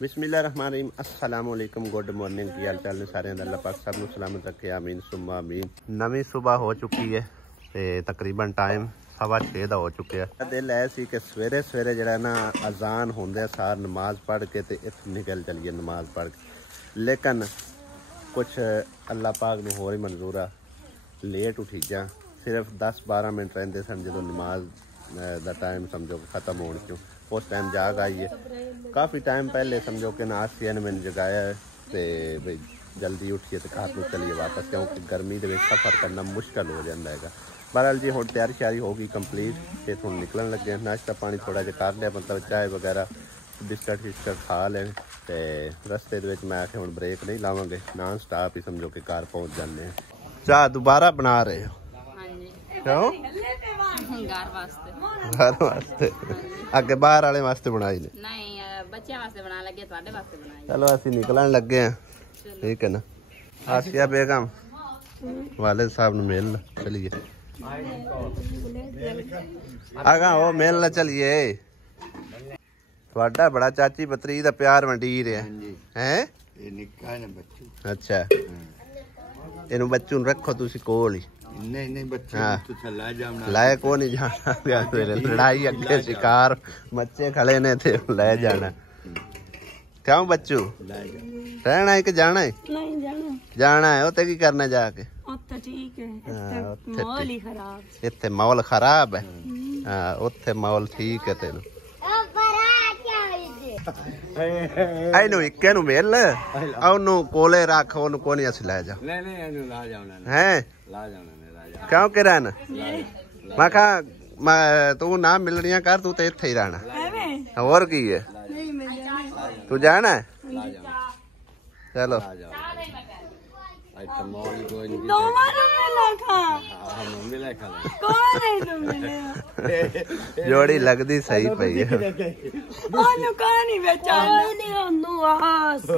बिस्मिल्लाहिर्रहमानिर्रहीम अस्सलाम वालेकुम गुड मॉर्निंग की हाल चाल ने सारे अल्लाह पाक सब सलामत रखे आमीन सुम्मा आमीन। नवी सुबह हो चुकी है ते तकरीबन टाइम 6:15 का हो चुके हैं। दिल है सी कि सवेरे सवेरे जरा ना अजान होंदे सार नमाज पढ़ के ते इत्थों निकल चलिए नमाज पढ़ के, लेकिन कुछ अल्लाह पाक ने होर ही मंजूर आ लेट उठी जा। सिर्फ 10-12 मिनट रहिंदे सन जो नमाज दा टाइम समझो ख़त्म होने क्यों उस टाइम जाग आई है। काफ़ी टाइम पहले समझो कि नासिया ने मैंने जगाया है तो भाई जल्दी उठिए तो घर में चलिए वापस, क्योंकि गर्मी के सफ़र करना मुश्किल हो जाता है। बहरहाल जी हुण तैयारी श्यारी होगी कंप्लीट तो थोड़ा निकलन लगे। नाश्ता पानी थोड़ा जिहा कर लिया, मतलब चाय वगैरह बिस्कट शिस्कट खा लें तो रस्ते मैं आखे हुण ब्रेक नहीं लावांगे, नॉन स्टॉप ही समझो कि घर पहुँच जाने हैं। चाह दोबारा बना रहे हो? क्यों? घर वास्ते अगे बाहर वाले वास्ते बनाई ने? नहीं, बच्चों वास्ते बना लगे, तुहाडे वास्ते बनाई। चलो असि निकलन लगे हैं, ठीक है ना। आसिया बेगम वालिद साहब ने मिल चलिए आगा वो मिल चलिए। तुहाडा बड़ा चाची भतरी दा प्यार वंडीर है अच्छा, इनू बच्चू रखो तुसी कोल ही। नहीं बच्चे लाए को नहीं जाना, लड़ाई अगे शिकार बच्चे खड़े ने थे ले जाना। क्यों बच्चू रहना है कि जाना है? नहीं जाना है। उते की करना जाके? ठीक है इत्थे माहौल खराब है। हाँ उथे माहौल ठीक है तेन ਇਹਨੂੰ ਇੱਕੇ ਨੂੰ ਮਿਲ ਉਹਨੂੰ ਕੋਲੇ ਰੱਖ, ਉਹਨੂੰ ਕੋਈ ਨਹੀਂ ਅਸੀਂ ਲੈ ਜਾ। ਨਹੀਂ ਇਹਨੂੰ ਲਾ ਜਾਉਣਾ ਹੈ, ਲਾ ਜਾਉਣਾ ਕਿਉਂ ਕਿ ਰਹਿਣ ਮੈਂ ਕਿਹਾ ਤੂੰ ਨਾ ਮਿਲਣੀਆਂ ਕਰ, ਤੂੰ ਤੇ ਇੱਥੇ ਹੀ ਰਹਿਣਾ। ਹੋਰ ਕੀ ਹੈ ਤੂੰ ਜਾਣਾ? ਚਲੋ जोड़ी लगती सही पई है।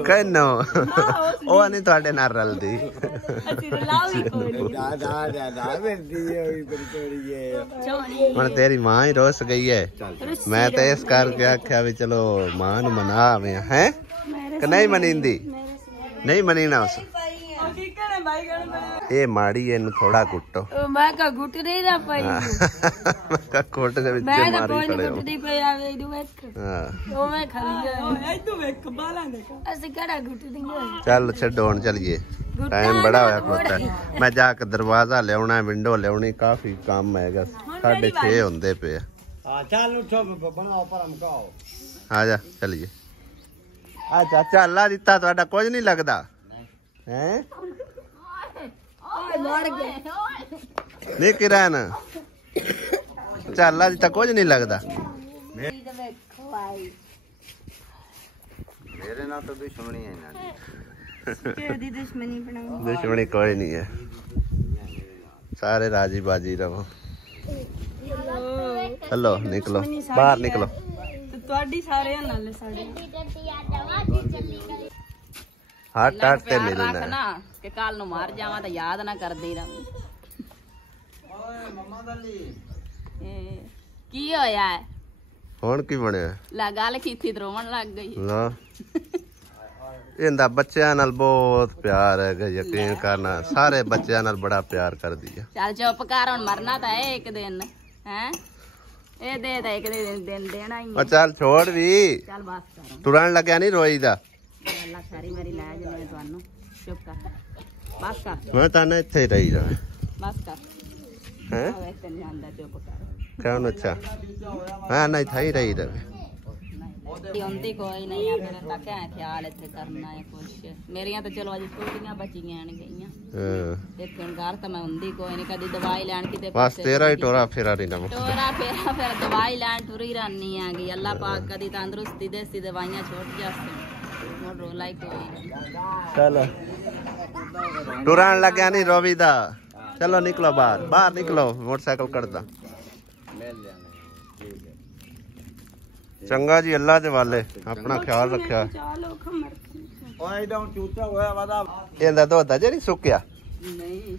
कहनो ओ नहीं तुहाडे नाल रलदी। हुण तेरी मां ही रोस गई है, मैं तो इस करके आख्या भी चलो मां नूं मना आवे हैं कि नहीं मनींदी? नहीं मनीना उस ये माड़ी है, इन्हू थोड़ा कुटो। मैं का गुट नहीं ना पाई, मैं का कोट के विच मारी खड़े हो। गुटदी पे आवे इदू वेख। हां ओ मैं खाली ए तू वेख बाला ने असि केड़ा गुट दिंगे। चल छड्डो हुण चलिए, टाइम बड़ा होया खोता है। मैं जाके दरवाजा लेवना, विंडो लेवनी, काफी काम हैगा। 6:30 होंदे पे। हां चल उठो बनाओ परम खाओ। आ जा चलिए। आ चाचा अल्लाह दिता तुहाडा कुछ नहीं लगदा हैं? नहीं किरान चल अज तक कुछ नहीं लगता मेरे ना तो दुश्मनी है। दुश्मनी कोई नहीं है, सारे राजी बाजी रहो। चलो निकलो बाहर निकलो। हट हट ते मिलना कि कल नु मार जावा तो याद ना कर दे रहा। की होया है हुण? की बनया? ला गल कीती ते रोवन लग गई ना। इंदा बच्चों नाल बहुत प्यार है, यकीन करना सारे बच्चों नाल बड़ा प्यार कर दिया। चल चुप कर, हुण मरना तो है एक दिन हैं, ए दे दे एक दिन देना ही। चल छोड़ भी, चल बस कर, तुरन लगया नहीं रोईदा। अल्लाह सारी मेरी लै जाने तुहानू, चुप कर बस कर। मैं ताने इत्थे रही रहा बस कर हैं वैसे नहीं आंदा, चुप कर। क्यों? अच्छा मैं नहीं था ही रही रहे ओंदी कोई नहीं है मेरे तक है ख्याल इत्थे करना है कुछ। मेरियां तो चलो अज छोटियां बचियां न गईयां। हां इत्थे घर तो मैं ओंदी कोई नहीं, कदी दवाई लैन किते बस तेरा ही टोरा फेरा नहीं ना टोरा फेरा फिर दवाई लैन टुरी रहनी है। अल्लाह पाक कदी तंदुरुस्ती देसी दवाइयां छोड़ जासे रोला ही कोई। चलो टुरान लग्या नहीं रोवीदा, चलो निकलो बाहर, बाहर निकलो, मोटरसाइकिल कर दा। चंगा जी, अल्लाह दे वाले अपना ख्याल रखा। इंदा दुध अजे नहीं सुक्या? नहीं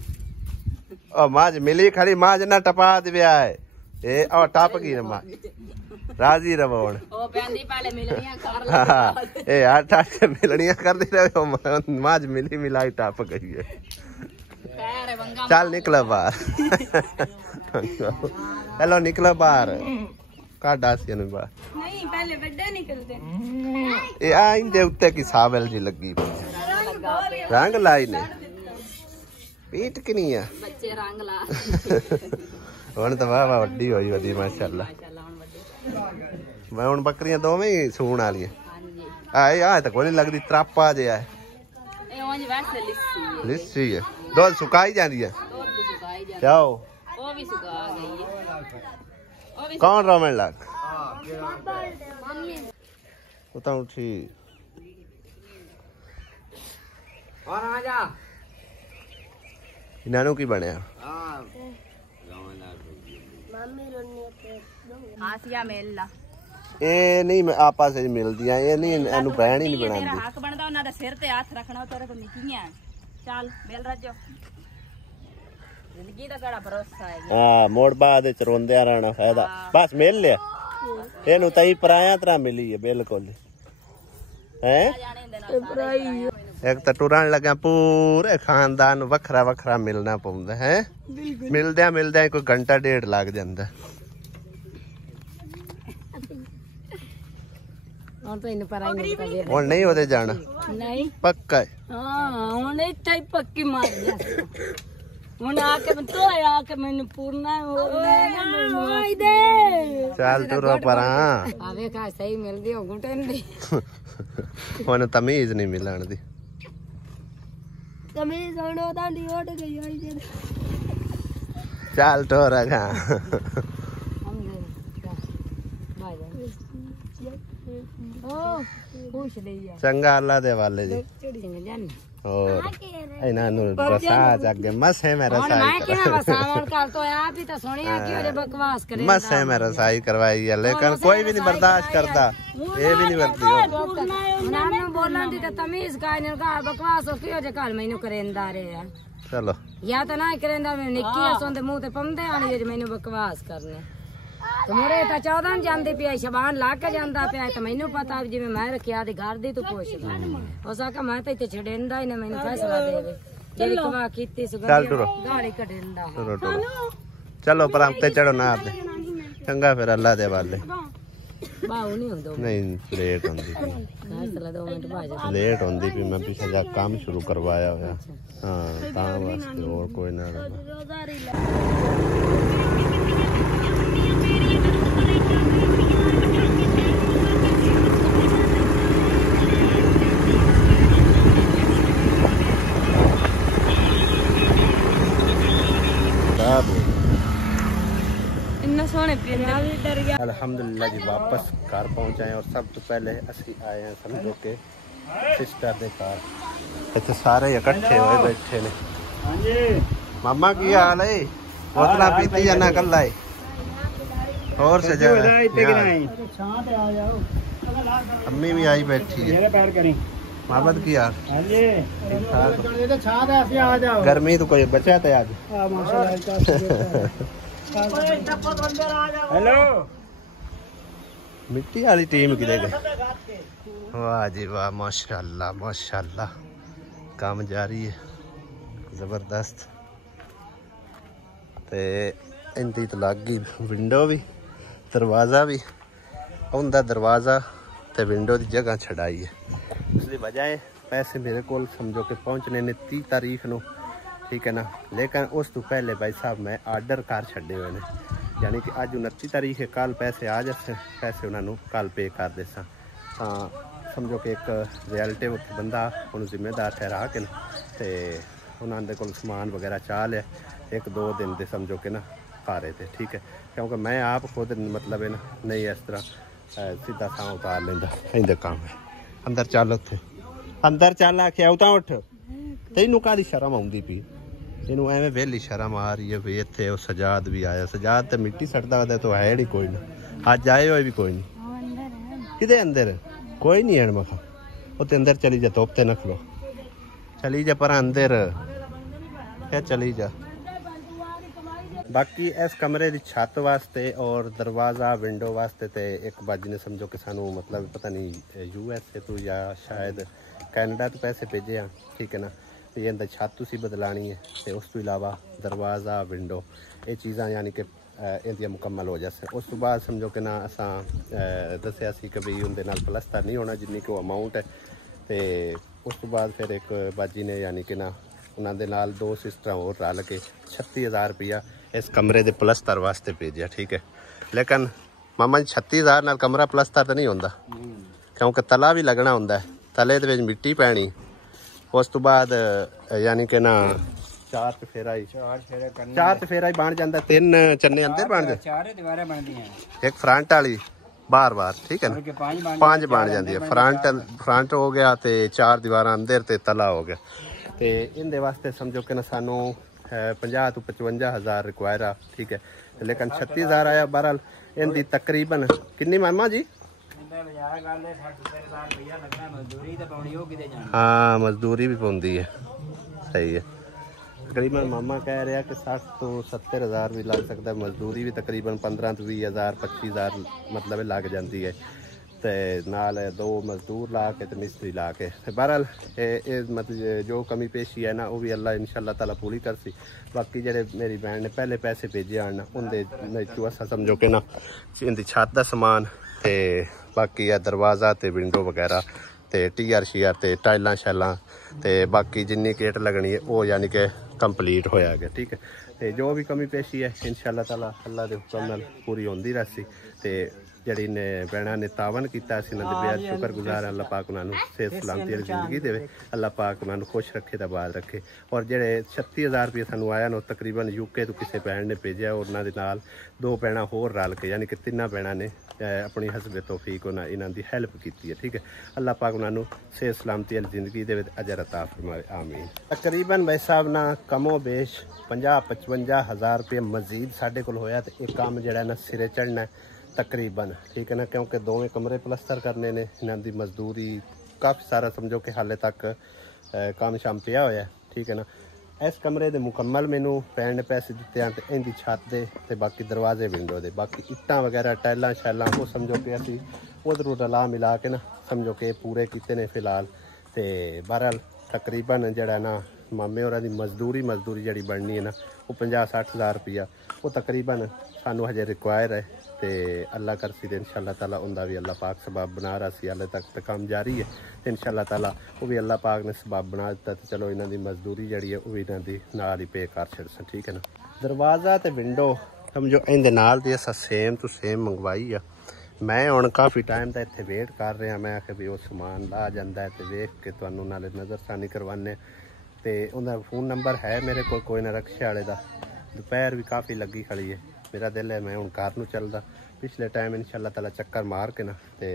ओ माज मिली खड़ी, माज ना टपा दिया है। ए ओ टप गई रमा राजी रवण ओ पेंदी पहले मिलनियां कर ला ए यार टप मिलनियां कर दे रहे माज मिली मिलाई टप गई है खैर बंगा चल निकल बाहर हेलो निकल बाहर का डासियन बाहर नहीं पहले बड़े निकलते ए आ इंदे उत्ते की सावल जी लगी रंग लाई ने पीट कि नहीं है बच्चे रंग ला ਹੁਣ ਤਾਂ ਵਾਹ ਵੱਡੀ ਹੋਈ ਵਧੀ ਮਾਸ਼ਾਅੱਲਾ ਮੈਂ ਹੁਣ ਬੱਕਰੀਆਂ ਦੋਵੇਂ ਹੀ ਸੂਣ ਵਾਲੀਆਂ ਹਾਂਜੀ ਆਏ ਆ ਤਾਂ ਕੋਈ ਨਹੀਂ ਲੱਗਦੀ ਤਰਾਪਾ ਜਿਹਾ ਇਹ ਉਂਝ ਵੈਸੇ ਲਿੱਸੀ ਹੈ ਦੁੱਧ ਸੁਕਾਈ ਜਾਂਦੀ ਹੈ ਦੁੱਧ ਸੁਕਾਈ ਜਾਂਦਾ ਜਾਓ ਉਹ ਵੀ ਸੁਕਾ ਗਈ ਹੈ ਉਹ ਵੀ ਕੌਣ ਰੋਮਣ ਲੱਗ ਉਹ ਤਾਂ ਉੱਠੀ और आ जा ਇਹਨਾਂ ਨੂੰ ਕੀ ਬਣਿਆ ਆਸੀਆ ਮੇਲਾ ਇਹ ਨਹੀਂ ਆਪਸ ਵਿੱਚ ਮਿਲਦੀਆਂ ਇਹ ਨਹੀਂ ਇਹਨੂੰ ਬਹਿਣ ਹੀ ਨਹੀਂ ਤੇਰਾ ਬਣਾਉਂਦੀ ਹੱਕ ਬਣਦਾ ਉਹਨਾਂ ਦੇ ਸਿਰ ਤੇ ਹੱਥ ਰੱਖਣਾ ਤੇਰੇ ਕੋਲ ਨਿੱਕੀਆਂ ਚੱਲ ਮਿਲ ਰੱਜੋ ਜ਼ਿੰਦਗੀ ਦਾ ਕਿਹੜਾ ਭਰੋਸਾ ਹੈ ਹਾਂ ਮੋੜ ਬਾਅਦ ਵਿੱਚ ਰੋਂਦਿਆਂ ਰਹਿਣਾ ਫਾਇਦਾ ਬਸ ਮਿਲ ਲਿਆ ਇਹਨੂੰ ਤਾਂ ਹੀ ਪਰਾਇਆ ਤਰ੍ਹਾਂ ਮਿਲੀ ਹੈ ਬਿਲਕੁਲ ਹੈ ਜਾਣੇ ਦੇ ਨਾਲ ਇੱਕ ਤਾਂ ਟੁਰਨ ਲੱਗਾ ਪੂਰੇ ਖਾਨਦਾਨ ਨੂੰ ਵੱਖਰਾ ਵੱਖਰਾ ਮਿਲਣਾ ਪਉਂਦਾ ਹੈ ਮਿਲਦਿਆਂ ਕੋਈ ਘੰਟਾ ਡੇਢ ਲੱਗ ਜਾਂਦਾ ਹੁਣ ਤਾਂ ਇਹਨੂੰ ਪਰਾਂ ਹੀ ਨਹੀਂ ਹੁਣ ਨਹੀਂ ਉਹਦੇ ਜਾਣਾ ਨਹੀਂ ਪੱਕਾ ਹੈ ਹਾਂ ਹੁਣ ਇੱਥੇ ਹੀ ਪੱਕੀ ਮਾਰ ਗਿਆ ਹੁਣ ਆ ਕੇ ਮੈਂ ਤੋਏ ਆ ਕੇ ਮੈਨੂੰ ਪੂਰਨਾ ਹੋਈ ਦੇ ਚੱਲ ਤੁਰੋ ਪਰਾਂ ਆਵੇ ਕਾ ਸਹੀ ਮਿਲਦੀ ਹੋ ਗੁਟਨ ਦੀ ਹੁਣ ਤਮੀਜ਼ ਨਹੀਂ ਮਿਲਣ ਦੀ ਤਮੀਜ਼ ਹੁਣ ਉਹਦਾ ਦੀ ਉੱਡ ਗਈ ਹੋਈ ਜੇ ਚੱਲ ਟੋਰਾ ਗਾ ਓ ਪੁੱਛ ਲਈ ਆ ਚੰਗਾ ਅੱਲਾ ਦੇ ਵਾਲੇ ਜੀ ਚੜੀ ਜਾਨ ਹੋਰ ਇਹਨਾਂ ਨੂੰ ਬਸਾ ਚੱਗੇ ਮਸੇ ਮੇਰਾ ਹੁਣ ਮੈਂ ਕਿਵੇਂ ਵਸਾਵਣ ਕਰ ਤੋ ਆਪ ਹੀ ਤਾਂ ਸੁਣਿਆ ਕਿ ਉਹਦੇ ਬਕਵਾਸ ਕਰੇ ਮਸੇ ਮੇਰਾ ਸਾਈ ਕਰਵਾਈ ਹੈ ਲੇਕਿਨ ਕੋਈ ਵੀ ਨਹੀਂ ਬਰਦਾਸ਼ਤ ਕਰਦਾ ਇਹ ਵੀ ਨਹੀਂ ਵਰਦੀ ਉਹਨਾਂ ਨੂੰ ਬੋਲਣ ਦੀ ਤਾਂ ਤਮੀਜ਼ ਕਾਇ ਨੇ ਕਹਾ ਬਕਵਾਸ ਹੋ ਕਿਉਂ ਜੇ ਕੱਲ ਮੈਨੂੰ ਕਰੇਂਦਾ ਰਹੇ ਆ ਚਲੋ ਜਾਂ ਤਾਂ ਨਾ ਕਰੇਂਦਾ ਮੈਂ ਨਿੱਕੀ ਅਸੋਂ ਦੇ ਮੂੰਹ ਤੇ ਪੰਦੇ ਆਣੀ ਜੇ ਮੈਨੂੰ ਬਕਵਾਸ ਕਰਨੇ ਤੁਮਰੇ ਤਾਂ 14 ਜਾਂਦੀ ਪਿਆ ਸ਼ਬਾਨ ਲਾ ਕੇ ਜਾਂਦਾ ਪਿਆ ਤਾਂ ਮੈਨੂੰ ਪਤਾ ਜਿਵੇਂ ਮੈਂ ਰੱਖਿਆ ਤੇ ਘਰ ਦੀ ਤੂੰ ਪੁੱਛਦਾ ਉਸ ਆਖਾ ਮੈਂ ਤਾਂ ਇੱਥੇ ਛੜੇਂਦਾ ਹੀ ਨਾ ਮੈਨੂੰ ਫੈਸਲਾ ਦੇਵੇ ਜਿਹੜੀ ਕਵਾ ਕੀਤੀ ਚੱਲ ਟੁਰੋ ਗਾਲੀ ਕੱਢੇਂਦਾ ਟੁਰੋ ਚਲੋ ਪਰ ਹਫਤੇ ਚੜੋ ਨਾ ਆਪਦੇ ਚੰਗਾ ਫਿਰ ਅੱਲਾ ਦੇ ਵਾਲੇ ਬਾਹੂ ਨਹੀਂ ਹੁੰਦਾ ਨਹੀਂ ਲੇਟ ਹੁੰਦੀ ਫੈਸਲਾ 2 ਮਿੰਟ ਬਾਅਦ ਲੇਟ ਹੁੰਦੀ ਵੀ ਮੈਂ ਪਿੱਛੇ ਜਾ ਕੰਮ ਸ਼ੁਰੂ ਕਰਵਾਇਆ ਹੋਇਆ ਹਾਂ ਤਾਂ ਵਾਸਤੇ ਹੋਰ ਕੋਈ ਨਾ इन्ना सोने पिंदा भी डर गया अल्हम्दुलिल्लाह जी वापस घर पहुंचे हैं और सब तो पहले असी आए हैं समझो के सिस्टर के घर इतने सारे इकट्ठे हुए बैठे ने मामा की हाल है बोतला पीती जाना कल है और सजा अम्मी भी आई बैठी है मोहम्मद की यार गर्मी तो कोई बचा था आज हेलो मिट्टी वाली टीम किधर गई वाह जी वाह माशाल्लाह माशाल्लाह काम जारी है जबरदस्त ते इंदी तो लग गई विंडो भी दरवाज़ा भी उनका दरवाज़ा ते विंडो की जगह छड़ाई है उसकी वजह है पैसे मेरे को समझो कि पहुँचने ने 30 तारीख को ठीक है ना लेकिन उस तो पहले भाई साहब मैं आर्डर कर छड़े हुए हैं यानी कि अज 29 तारीख है कल पैसे आ जाते पैसे उन्होंने कल पे कर दे समझो कि एक रियलिटिव बंदा उन्होंने जिम्मेदार ठहरा के ते उन्होंने को समान वगैरह चाह लिया 1-2 दिन के समझो कि ना खा रहे थे ठीक है क्योंकि मैं आप खुद मतलब है ना नहीं इस तरह सीधा सां उतार लेंदा इंदे काम है अंदर चल उत्थे अंदर चल आखिया उतां उठ तैनू काहदी शर्म आउंदी पई ਇਹਨੂੰ ਐਵੇਂ ਵੇਲੀ ਸ਼ਰਮ ਆ ਰਹੀ ਹੈ ਵੀ ਇੱਥੇ ਉਹ ਸਜਾਦ ਵੀ ਆਇਆ ਸਜਾਦ ਤੇ ਮਿੱਟੀ ਸੜਦਾ ਉਹਦਾ ਤਾਂ ਹੈ ਨਹੀਂ ਕੋਈ ਨਾ ਅੱਜ ਆਏ ਹੋਏ ਵੀ ਕੋਈ ਨਹੀਂ ਕਿਦੇ ਅੰਦਰ ਕੋਈ ਨਹੀਂ ਐਨ ਮਖਾ ਉੱਤੇ ਅੰਦਰ ਚਲੀ ਜਾ ਧੁੱਪ ਤੇ ਨਾ ਖਲੋ ਚਲੀ ਜਾ ਪਰ ਅੰਦਰ ਇਹ ਚਲੀ ਜਾ बाकी इस कमरे की छत वास्ते और दरवाज़ा विंडो वास्ते तो एक बाजी ने समझो कि सानू मतलब पता नहीं USA तो या शायद कैनेडा तो पैसे भेजे हैं, ठीक है ना। तो ये छत तुसी बदलानी है तो उस तो इलावा दरवाज़ा विंडो ये चीज़ां यानी कि इंदियां मुकम्मल हो जाए। उस तो बाद समझो कि ना असा दसिया सी कि भी उनके नाल प्लस्तर नहीं होना जिन्नी को अमाउंट है। तो उस तो बाद फिर एक बाजी ने यानी कि ना उन्होंने नाल 2 सिस्टर होर रल के 36,000 रुपया इस कमरे के प्लस्तर वास्ते भेजा, ठीक है। लेकिन मामा जी 36,000 नाल कमरा प्लस्तर तो नहीं होंदा, क्योंकि तला भी लगना होंदा है, तले दे विच मिट्टी पैनी। उस तो बाद यानी कि ना 4 चफेरा ही बन जाता, 3 चन्ने अंदर बन जाते, एक फ्रंट वाली बार ठीक है ना, 5 बन जाती है। फ्रंट हो गया तो 4 दीवार अंदर ते तला हो गया। तो इनके वास्ते समझो कि ना सानू 50 तो 55,000 रिक्वायर आ, ठीक है। लेकिन 36,000 आया। बहरहाल इनकी तकरीबन किन्नी मामा जी? हाँ मजदूरी भी पाउंदी है, सही है। तकरीबन मामा कह रहा कि 60 तो 70,000 भी लग सकता है, मजदूरी भी तकरीबन 15 तो 20,000 25,000 मतलब लग जाती है। तो नाल 2 मजदूर ला के तो मिस्त्री ला के। बहरहाल मतलब जो कमी पेशी है ना वो भी अल्लाह इंशाअल्लाह ताला पूरी कर सी। बाकी जेडे मेरी भैन ने पहले पैसे भेजे आन उनके असा समझो कि ना इनकी छत का समान तो बाकी है दरवाज़ा तो विंडो वगैरह तो TR शेयर तो टाइलां शैलां तो बाकी जिन्नी किट लगनी है वो यानी कि कंप्लीट होया गया, ठीक है। तो जो भी कमी पेशी है इंशाअल्लाह ताला अल्लाह के हुक्म नाल पूरी होंदी रहसी। तो जड़ी ने भैन ने तावन किया बेहद शुक्रगुजार। अल्लाह पाक उन्होंने सेहत सलामती वाली जिंदगी दे, अल्लाह पाक उन्होंने खुश रखे तो आबाद रखे। और जेडे 36,000 रुपये सानू आया ना तकरीबन UK तो किसी भैन ने भेजा और उन्होंने नाल 2 भैन होर रल के यानी कि 3 भैन ने अपनी हसबे तौफीक इन्हों की हेल्प की है, ठीक है। अल्लाह पाक उन्होंने सेहत सलामती वाली जिंदगी दे अजर अता फरमाए, आमीन। तकरीबन भाई साहब ना कमो बेश 50-55,000 रुपये मजीद साढ़े को होया। तो एक काम जड़ा ना सिरे चढ़ना तकरीबन, ठीक है ना, क्योंकि 2 कमरे प्लस्तर करने ने इन्हों की मजदूरी काफ़ी सारा समझो कि हाले तक काम शाम पिया होया, ठीक है ना। इस कमरे के मुकम्मल मैनू भैन ने पैसे दिते हैं तो इनकी छत दे ते बाकी दरवाजे विंडो दे, बाकी इट्टां वगैरह टाइलां शैलां वो समझो कि असी उधरों रला मिला के ना समझो कि पूरे किते ने फिलहाल। तो बहरहाल तकरीबन जड़ा ना मामे होरां दी मजदूरी जड़ी बननी है ना वो 50-60,000 रुपया वो तकरीबन सानू हजे रिक्वायर है। तो अल्लाह करसी तो इंशाअल्लाह ताला उनका भी अल्लाह पाक सबब बना रहा सी। हाले तक तो काम जारी है तो इंशाअल्लाह ताला वो भी अल्लाह पाक ने सबब बना दिता। तो चलो इन्हों की मजदूरी जी है वो भी इन्हों की नाल ही पे कर छड़, ठीक है ना। दरवाज़ा तो विंडो समझो इनके नाल दी असां सेम टू सेम मंगवाई है। मैं हुण काफ़ी टाइम का इत्थे वेट कर रहा, मैं आखे भी वो समान ला जाता है तो वेख के तुहानूं नाले नज़रसानी करवाने। तो उनका फ़ोन नंबर है मेरे को, कोई ना रक्शे वाले का। दोपहर भी काफ़ी लगी खड़ी है, मेरा दिल है मैं हूँ घर नूं चलदा पिछले टाइम इंशाअल्लाह ताला चक्कर मार के ना तो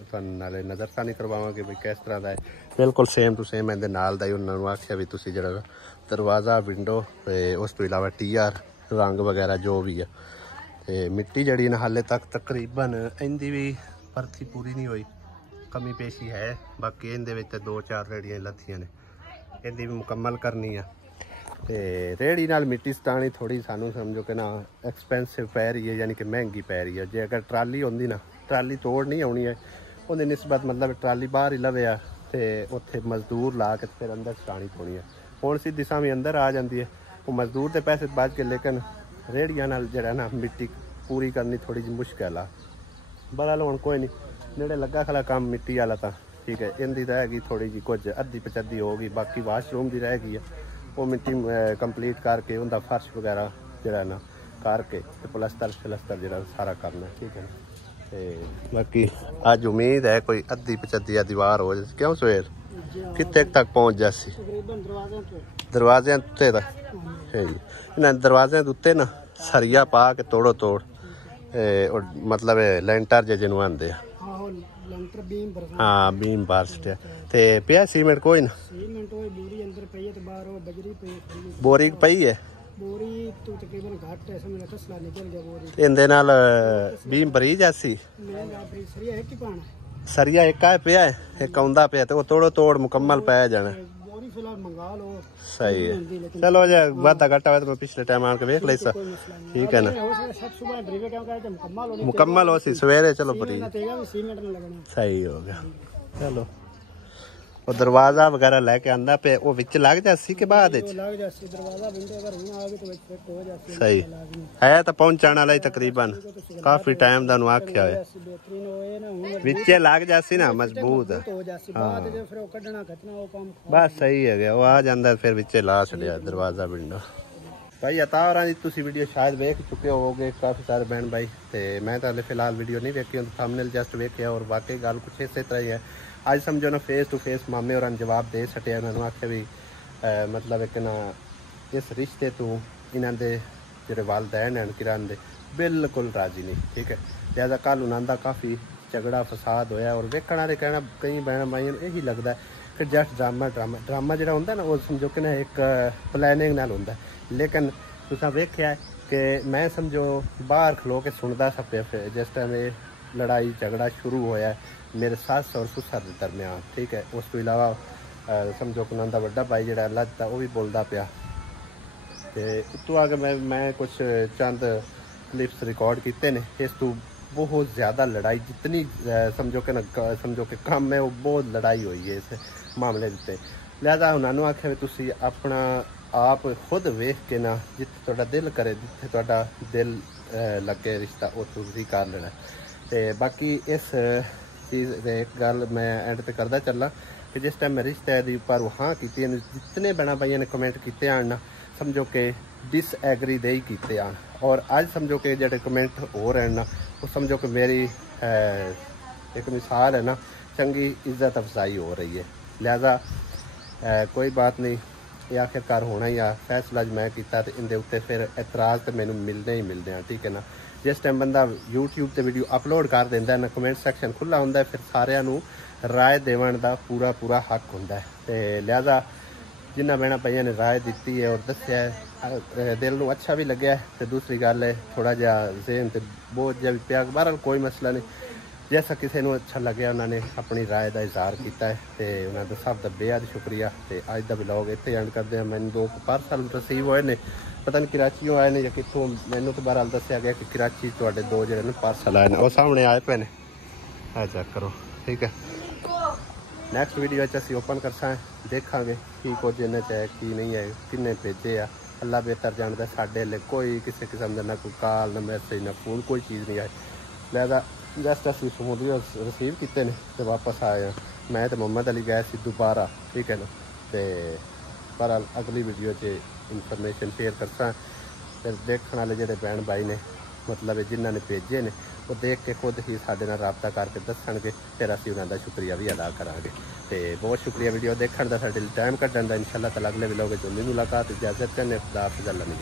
तुहानूं नाले नज़रसानी करवावांगे भी किस तरह का है। बिल्कुल सेम टू सेम इहदे नाल दा ही उन्होंने आख्या भी तुसीं जिहड़ा दरवाज़ा विंडो तो उस तो इलावा TR रंग वगैरह जो भी है। तो मिट्टी जड़ी ना हाले तक तकरीबन इनकी भी भरती पूरी नहीं हुई, कमी पेशी है। बाकी इहदे विच 2-4 रेड़ियां लत्थियां ने, इहदी भी मुकम्मल करनी है। तो रेहड़ी नाल मिट्टी सटानी थोड़ी सानू समझो कि ना एक्सपेंसिव पै रही है, यानी कि महंगी पै रही है। जे अगर ट्राली होंदी ना ट्राली तोड़ नहीं आनी है उहदी निस्बत मतलब ट्राली बाहर ही लवे आ तो उत्थे मजदूर ला के फिर अंदर सटानी पौनी है। हुण सीधी सामी अंदर आ जाती है वो मजदूर के पैसे बच के, लेकिन रेहड़ियां नाल जिहड़ा ना मिट्टी पूरी करनी थोड़ी जी मुश्किल आ। बहरहाल हुण कोई नहीं, नेड़े लगा खला काम मिट्टी वाला तो ठीक है। इनकी रहेगी थोड़ी जी कुछ अद्धी पचद्धी होगी, बाकी वाशरूम की रहेगी है वो मिट्टी कंप्लीट करके उनका फर्श वगैरह जरा ना करके तो प्लस्तर शलस्तर जरा सारा करना, ठीक है ना। तो बाकी अज उम्मीद है कोई अद्धी पचद्धी दीवार हो जाए, क्यों सवेर कितने तक पहुँच जासी दरवाजे उत्ते तक है जी। इन्हें दरवाजे उत्ते ना सरिया पा के तोड़ो तोड़ मतलब लेंटर जे जिन्हों आंदे हाँ बीम बारस्ट ते पिया सीमेंट कोई ना बोरी पई है इंदे नाल बीम भरी जासी सरिया एक आए पिया है एक आउंदा पिया तो तोड़ो तोड़ मुकम्मल पै जाना फिलहाल मंगा लो सही है। चलो जे वादा घटा हुआ तो मैं पिछले टाइम आके देख ले ठीक है ना मुकम्मल हो सी सवेरे चलो बड़ी सही हो गया। चलो वो दरवाजा वगैरह लेके आंदा पे वो विच लग जासी के बाद सही है तो पहुंचाने वाला ही तकरीबन काफी टाइम दा नु आख्या है विचे लग जासी ना मजबूत बस सही है गया वो आ जांदा फिर विचे ला छड़िया दरवाजा विंडो भाई अतावरा दी तुसी वीडियो शायद वेख चुके होगे काफी सारे बहन भाई ते मैं तो फिलहाल वीडियो नहीं देखी थंबनेल जस्ट वेखिया और वाकई गल कुछ इस तरह ही है। आज समझो ना फेस टू फेस मामे और जवाब दे सटिया उन्होंने आख्या भी मतलब एक ना इस रिश्ते तो इन्हों के जो वालदैन हैं किरण के बिल्कुल राजी नहीं ठीक है। लिहाजा कल उन्होंने काफ़ी झगड़ा फसाद होया और वेखण वाले कहना कई बहन भाइयों यही लगता है कि जस्ट ड्रामा जो होंगे ना वो समझो कि ना एक प्लैनिंग नाल होंदा लेकिन तुसां वेख्या कि मैं समझो बाहर खलो के सुनता सा पे जिस टाइम ये लड़ाई झगड़ा शुरू होया मेरे सस और सुसर के दरम्यान ठीक है। उस तो इलावा समझो कि उन्होंने वड्डा भाई जो लजता वो भी बोलता पाया तो उतों आगे मैं कुछ चंद क्लिप्स रिकॉर्ड किए ने इस तो बहुत ज़्यादा लड़ाई जितनी समझो कि कम है वो बहुत लड़ाई हुई है इस मामले उत्ते। लिहाजा उन्होंने आख्या भी तुसी अपना आप खुद वेख के ना जिथे तुहाडा दिल करे जिथे तुहाडा दिल लगे रिश्ता वो तुसी कर लेना ते बाकी इस चीज़ एक गल मैं एंड पे करदा चला कि जिस टाइम मैं रिश्ते दी पर हाँ की जितने बहना भाइयों ने कमेंट किए आन समझो कि डिसएग्री दे ही किए आन और अज समझो कि जो कमेंट हो रहे हैं ना वो समझो कि मेरी एक मिसाल है ना चंगी इज्जत अफजाई हो रही है। लिहाजा कोई बात नहीं ये आखिरकार होना ही आ फैसला मैं किया तो इनके उत्ते फिर एतराज़ तो मैनू मिलने ही मिलते हैं ठीक है ना। जिस टाइम बंदा यूट्यूब ते वीडियो अपलोड कर देंदा ना कमेंट सैक्शन खुला होंदा है फिर सारिਆਂ ਨੂੰ राय देवन का पूरा हक होंदा है ते लिहाजा जिन्ना बहना भाइयों ने राय दी है और दस्या है दिल नूं अच्छा भी लग्या है तो दूसरी गल है थोड़ा जिहा ज़हन ते बोझ जिहा भी पिया बहरहाल कोई मसला नहीं जैसा किसी को अच्छा लगे उन्होंने अपनी राय का इजहार किया है तो उन्होंने सब का बेहद शुक्रिया तो अज का व्लॉग इत्थे एंड करते हैं। मैंने 2 पार्सल रिसीव होए ने पता नहीं कराची आए ने या कितों मैनू तो बहरहाल दसिया गया कि कराची तुहाडे 2 जो पार्सल आए वो सामने आए पे ने चेक करो ठीक है। नैक्सट वीडियो असीं ओपन करसा देखा की कुछ इन्हें चाहे की नहीं है किन्ने भेजे आ अल्लाह बेहतर जानता साढ़े ले कोई किसी किस्म का ना कोई कॉल ना मैसेज ना फोन कोई चीज़ नहीं आई। लिहाजा जस्ट असं समूलिया रिसीव किए ने तो वापस आए मैं तो मोहम्मद अली गए सी दोबारा ठीक है ना तो बहरहाल अगली वीडियो से इनफॉर्मेशन शेयर करसा फिर देखने वाले जो बहन भाई ने मतलब जिन्होंने भेजे ने वो देख के खुद ही साढ़े नाल राबता करके दसणगे फिर असीं उन्हां दा शुक्रिया भी अदा करांगे। तो बहुत शुक्रिया वीडियो देखने का साडे टाइम कड्ढण दा इंशाअल्लाह ताला अगले व्लॉग च मुलाकात इजाजत करने खुदा हाफिज़ अल्लाह ने